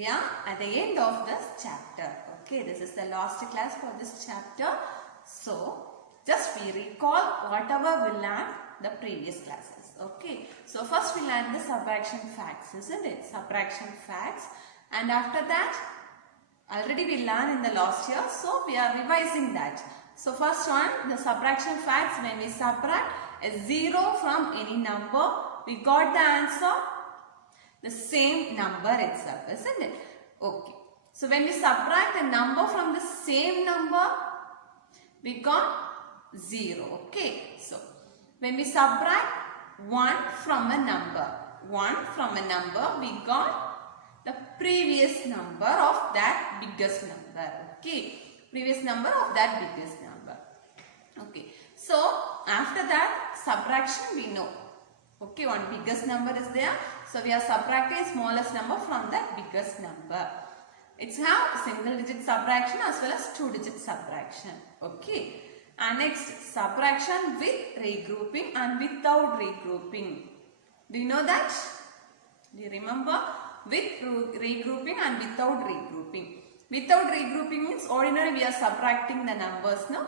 we are at the end of this chapter. Okay, this is the last class for this chapter. So, just we recall whatever we learned the previous classes. Okay, so first we learned the subtraction facts, isn't it? Subtraction facts, and after that, already we learned in the last year, so we are revising that. So first one, the subtraction facts. When we subtract a 0 from any number, we got the answer the same number itself, isn't it? Okay. So when we subtract a number from the same number, we got 0. Okay. So when we subtract 1 from a number, we got the previous number of that biggest number. Okay. Previous number of that biggest number. Okay. So after that, subtraction we know. Okay, one biggest number is there. So we are subtracting smallest number from that biggest number. It's have single digit subtraction as well as 2-digit subtraction. Okay. And next, subtraction with regrouping and without regrouping. Do you know that? Do you remember? With regrouping and without regrouping. Without regrouping means ordinarily we are subtracting the numbers, no?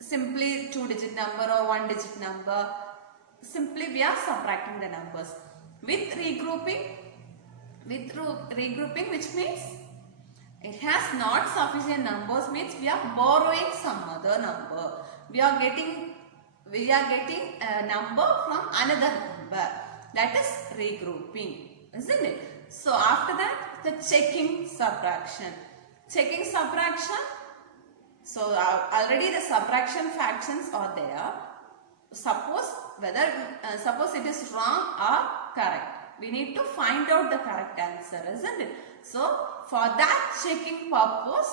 Simply 2-digit number or 1-digit number. Simply we are subtracting the numbers. With regrouping which means it has not sufficient numbers, means we are borrowing some other number. We are getting a number from another number. That is regrouping, isn't it? So after that, the checking subtraction. Checking subtraction. So already the subtraction fractions are there. Suppose it is wrong or correct. We need to find out the correct answer, isn't it? So for that checking purpose,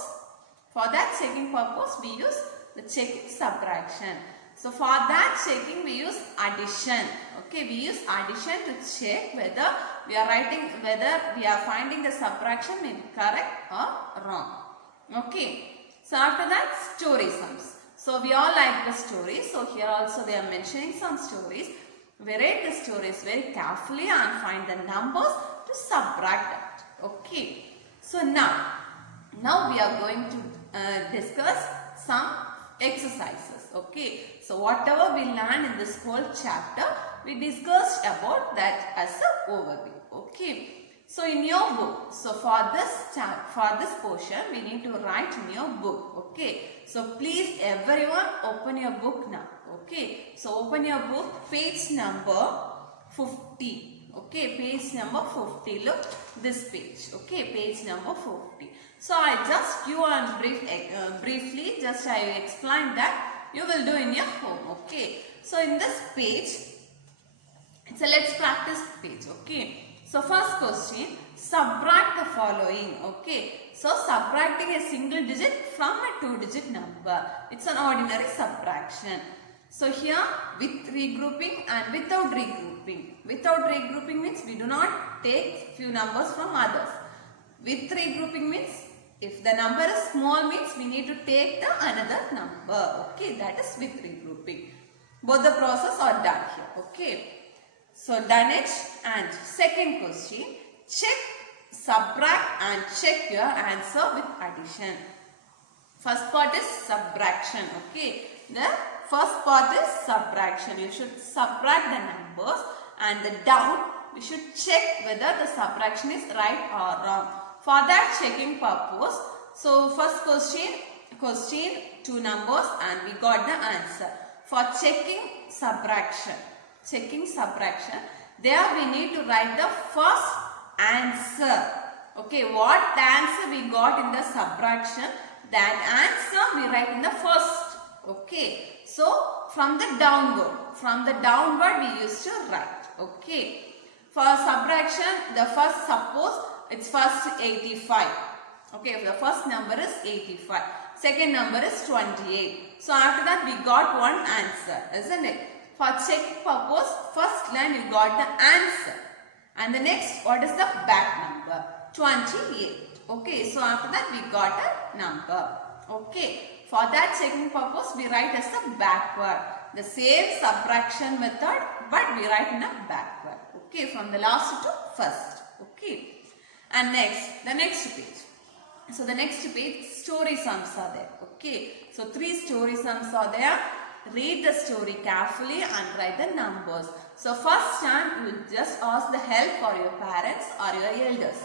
we use the checking subtraction. So for that checking, we use addition. Okay, we use addition to check whether we are finding the subtraction may be correct or wrong. Okay. So after that, story sums. So we all like the stories. So here also they are mentioning some stories. We read the stories very carefully and find the numbers to subtract that. Okay. So now we are going to discuss some exercises. Okay. So whatever we learned in this whole chapter, we discussed about that as an overview. Okay. So in your book, so for this portion, we need to write in your book. Okay. So please everyone open your book now. Okay. So open your book, page number 50. Okay. Page number 50. Look, this page. Okay. Page number 50. So I just give on briefly, just I explain that you will do in your home. Okay. So in this page, it's a let's practice page. Okay. So first question, subtract the following. Okay. So subtracting a single digit from a 2-digit number. It's an ordinary subtraction. So here with regrouping and without regrouping. Without regrouping means we do not take few numbers from others. With regrouping means if the number is small means we need to take the another number. Okay. That is with regrouping. Both the process are done here. Okay. So done it. And second question, check, subtract and check your answer with addition. First part is subtraction. Okay. The first part is subtraction. You should subtract the numbers and the down we should check whether the subtraction is right or wrong. For that checking purpose, so first question 2 numbers and we got the answer. For checking subtraction, there we need to write the first answer. Okay, what the answer we got in the subtraction, that answer we write in the first. Okay, so from the downward we used to write. Okay, for subtraction, the first, suppose it's first 85. Okay, the first number is 85. Second number is 28. So after that we got one answer, isn't it? For checking purpose, first line you got the answer. And the next, what is the back number? 28. Okay, so after that we got a number. Okay, for that checking purpose, we write as the backward. The same subtraction method, but we write in a backward. Okay, from the last to first. Okay. And next, the next page. So the next page, story sums are there. Okay. So 3 story sums are there. Read the story carefully and write the numbers. So first time you just ask the help for your parents or your elders.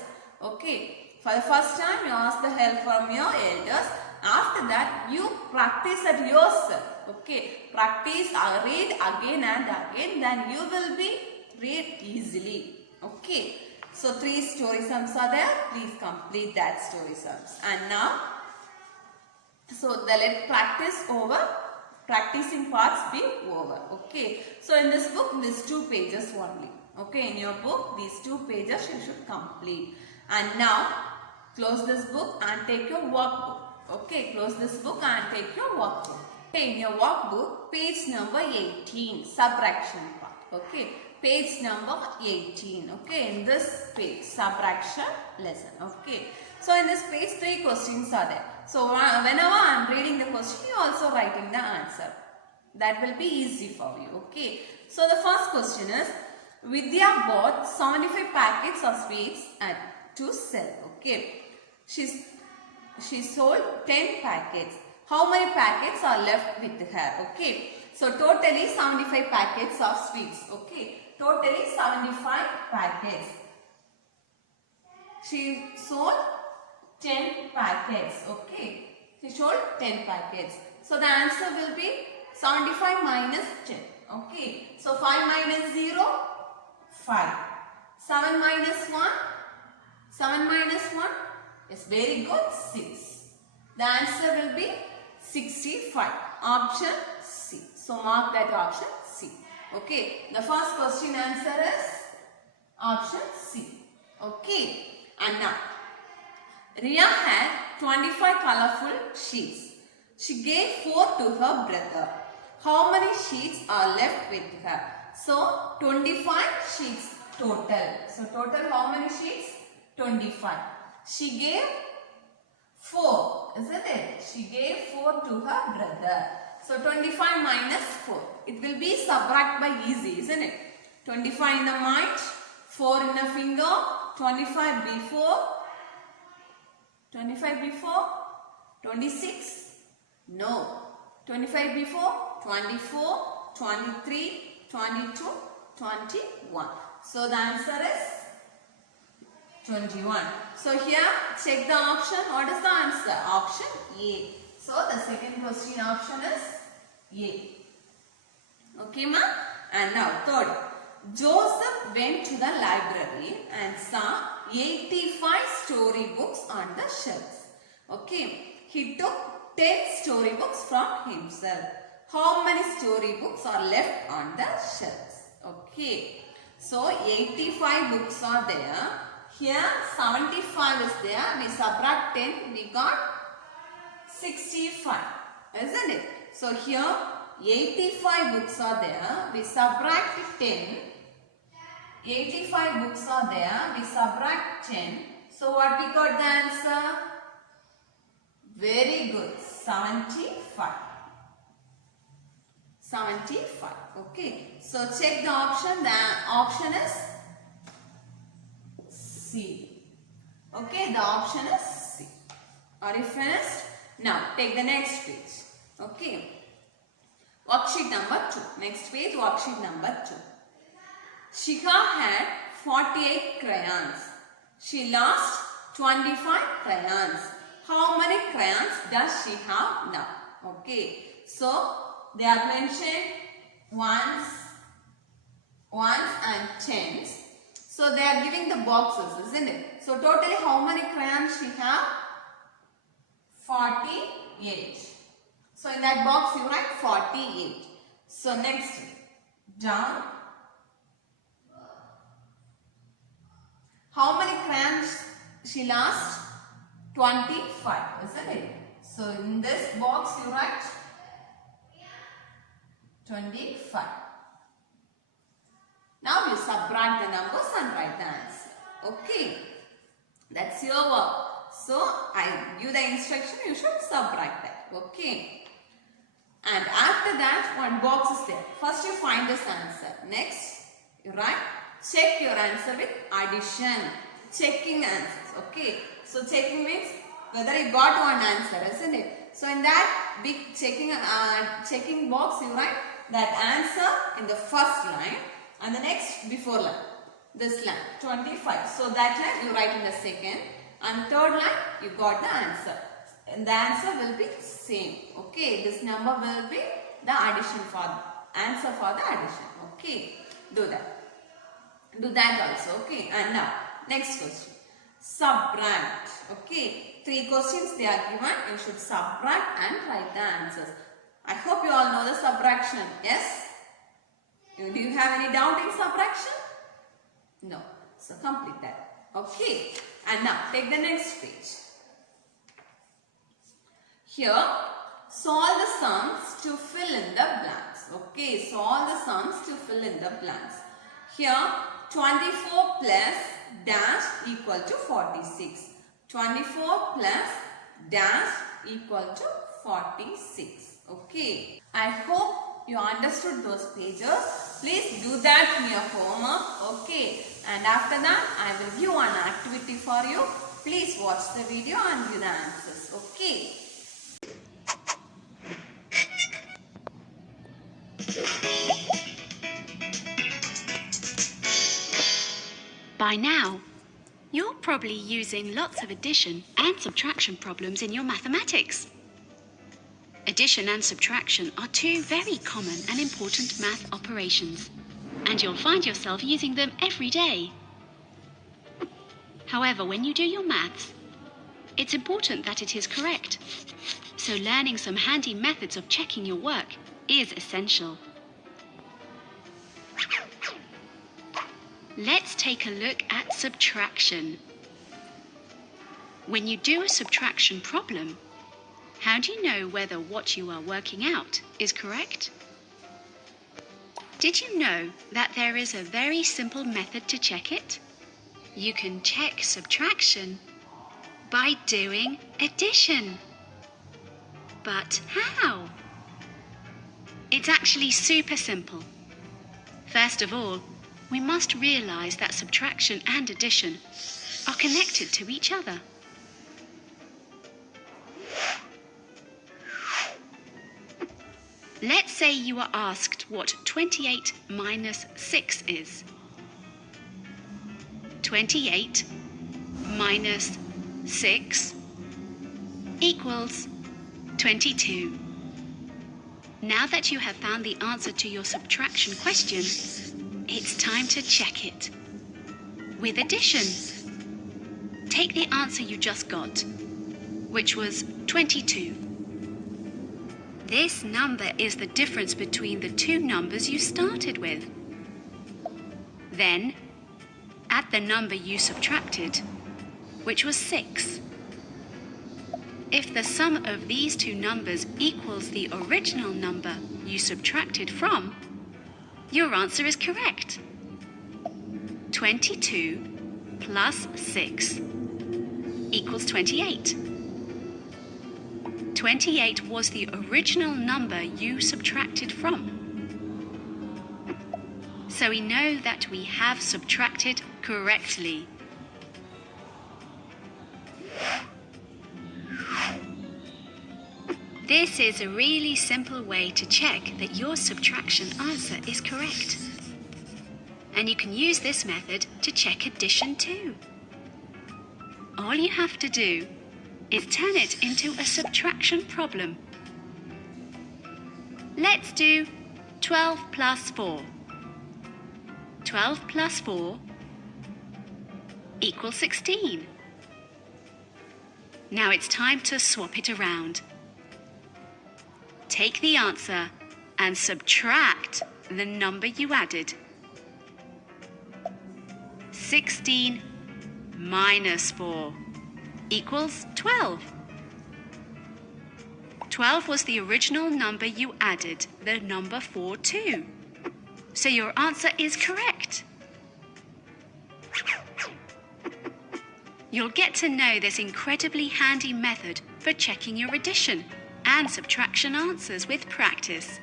Okay. For the first time you ask the help from your elders. After that you practice it yourself. Okay. Practice or read again and again. Then you will be read easily. Okay. So 3 story sums are there. Please complete that story sums. And now, so let practice over. Practicing parts be over. Okay. So in this book, these 2 pages only. Okay. In your book, these 2 pages you should complete. And now, close this book and take your workbook. Okay. Close this book and take your workbook. Okay. In your workbook, page number 18, subtraction part. Okay. Page number 18. Okay. In this page, subtraction lesson. Okay. So in this page, 3 questions are there. So whenever I am reading the question, you also writing the answer. That will be easy for you. Okay. So the first question is, Vidya bought 75 packets of sweets to sell. Okay. She sold 10 packets. How many packets are left with her? Okay. So totally 75 packets of sweets. Okay. Totally 75 packets. She sold 10 packets. Okay. She sold 10 packets. So the answer will be 75 minus 10. Okay. So 5 minus 0, 5. 7 minus 1, 7 minus 1. Yes, very good. 6. The answer will be 65. Option C. So mark that option C. Okay. The first question answer is option C. Okay. And now, Ria had 25 colorful sheets. She gave 4 to her brother. How many sheets are left with her? So, 25 sheets total. So, total how many sheets? 25. She gave 4, isn't it? She gave 4 to her brother. So, 25 minus 4. It will be subtract by easy, isn't it? 25 in the mind, 4 in the finger, 25 before, 25 before, 26, no, 25 before, 24, 23, 22, 21. So the answer is 21. So here check the option. What is the answer? Option A. So the second question option is A. Okay ma? And now third. Joseph went to the library and saw 85 storybooks on the shelves. Okay. He took 10 storybooks from himself. How many storybooks are left on the shelves? Okay. So 85 books are there. Here 75 is there. We subtract 10. We got 65. Isn't it? So here 85 books are there. We subtract 10. 85 books are there. We subtract 10. So what we got the answer? Very good. 75. 75. Okay. So check the option. The option is C. Okay. The option is C. Are you finished? Now take the next page. Okay. Worksheet number 2. Next page, worksheet number 2. Shikha had 48 crayons. She lost 25 crayons. How many crayons does she have now? Okay. So, they are mentioned ones and tens. So, they are giving the boxes, isn't it? So, totally how many crayons she have? 48. So, in that box you write 48. So, next, down. How many crayons she lost? 25, isn't it? So, in this box you write 25. Now, you subtract the numbers and write the answer. Okay. That's your work. So, I give the instruction, you should subtract that. Okay. And after that, one box is there. First, you find this answer. Next, you write. Check your answer with addition. checking answers. Okay. So checking means whether you got one answer, isn't it? So in that big checking box, you write that answer in the first line and the next before line. This line 25. So that line you write in the second, and third line you got the answer. And the answer will be same. Okay. This number will be the addition for answer for the addition. Okay. Do that. Do that also. Okay. And now next question. Subtract. Okay. 3 questions they are given. You should subtract and write the answers. I hope you all know the subtraction. Yes? Do you have any doubt in subtraction? No. So complete that. Okay. And now take the next page. Here, solve the sums to fill in the blanks. Okay. Solve the sums to fill in the blanks. Here, 24 plus dash equal to 46. 24 plus dash equal to 46. Okay. I hope you understood those pages. Please do that in your homework. Okay. And after that, I will give one activity for you. Please watch the video and give the answers. Okay. By now, you're probably using lots of addition and subtraction problems in your mathematics. Addition and subtraction are 2 very common and important math operations, and you'll find yourself using them every day. However, when you do your maths, it's important that it is correct. So learning some handy methods of checking your work is essential. Let's take a look at subtraction. When you do a subtraction problem, how do you know whether what you are working out is correct? Did you know that there is a very simple method to check it? You can check subtraction by doing addition. But how? It's actually super simple. First of all, we must realize that subtraction and addition are connected to each other. Let's say you are asked what 28 minus 6 is. 28 minus 6 equals 22. Now that you have found the answer to your subtraction question, it's time to check it with addition. Take the answer you just got, which was 22. This number is the difference between the 2 numbers you started with. Then, add the number you subtracted, which was 6. If the sum of these 2 numbers equals the original number you subtracted from, your answer is correct. 22 plus 6 equals 28. 28 was the original number you subtracted from. So we know that we have subtracted correctly. This is a really simple way to check that your subtraction answer is correct. And you can use this method to check addition too. All you have to do is turn it into a subtraction problem. Let's do 12 plus 4. 12 plus 4 equals 16. Now it's time to swap it around. Take the answer and subtract the number you added. 16 minus 4 equals 12. 12 was the original number you added the number 4 to. So your answer is correct. You'll get to know this incredibly handy method for checking your addition and subtraction answers with practice.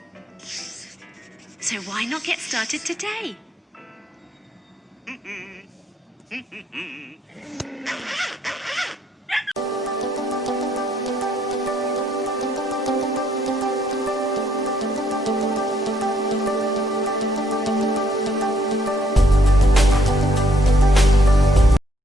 So why not get started today?